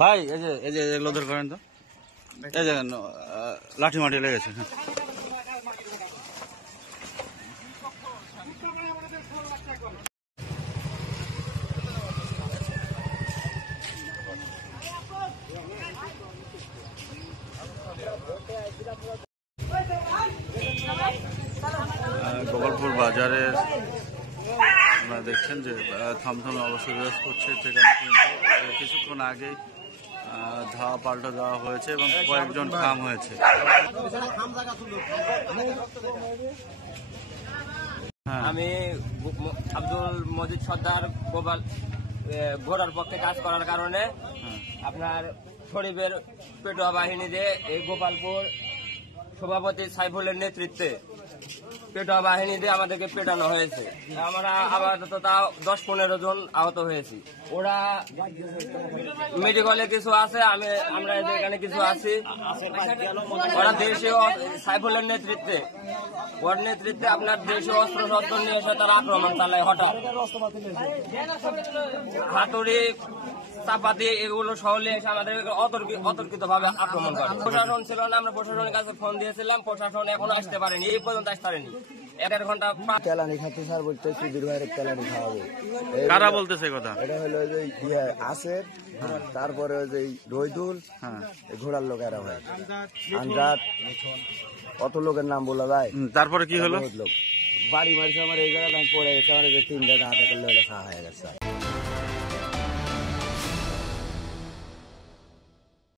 ভাই এই যে লোদের করেন তো, এই যে লাঠি মাটি লেগেছে। হ্যাঁ, গোপালপুর বাজারের আপনারা দেখছেন যে থমথমে অবস্থা বিরাজ করছে। সেখানে কিন্তু কিছুক্ষণ আগেই ধাওয়া পাল্টা দেওয়া হয়েছে এবং কয়েকজন খাম হয়েছে। আমি আব্দুল মজিদ সর্দার ঘোড়ার পক্ষে কাজ করার কারণে আপনার শরীফের পেটোয়া বাহিনী দিয়ে এই গোপালপুর সভাপতি সাইফুলের নেতৃত্বে পেটোয়া বাহিনী দিয়ে আমাদেরকে পেটানো হয়েছে। আমরা আপাতত তাও 10-15 জন আহত হয়েছি। ওরা মেডিকেলে কিছু আছে, আমরা এখানে কিছু আছি। ওরা দেশীয় সাইফুলের নেতৃত্বে আপনার দেশীয় অস্ত্র শস্ত্র নিয়ে এসে তারা আক্রমণ চালায়। হঠাৎ হাতুড়ি চাপাতি এগুলো সহলে এসে আমাদের অতর্কিত ভাবে আক্রমণ করে। প্রশাসন ছিল না, আমরা প্রশাসনের কাছে ফোন দিয়েছিলাম, প্রশাসন এখনো আসতে পারেনি, এই পর্যন্ত আসতে পারেনি। 1.5 ঘন্টা তেলানি খাচ্ছে স্যার, বলতে সুধীর ভাইয়ের তেলানি খাওয়াবে। কারা বলতেছে কথা? এটা হলো যে আসের, তারপরে ওই যে রইদুল, ঘোড়ার লোকেরা ভাই আন্দাজ, কত লোকের নাম বলা যায়। তারপরে কি হলো? লোক বাড়ি মারিছে আমার, এই জায়গায় আমি পড়ে গেছে, আমার 3 জায়গা হাতে করলে খাওয়া হয়ে গেছে।